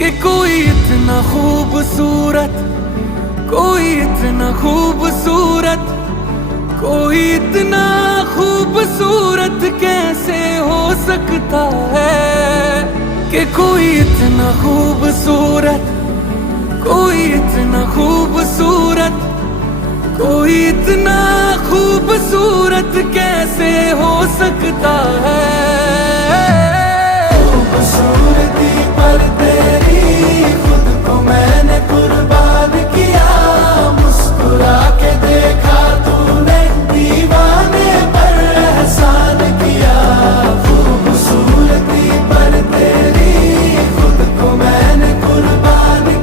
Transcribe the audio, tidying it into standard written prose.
कि कोई इतना खूबसूरत, कोई इतना खूबसूरत, कोई इतना खूबसूरत कैसे हो सकता है। कि कोई इतना खूबसूरत, कोई इतना खूबसूरत, कोई इतना खूबसूरत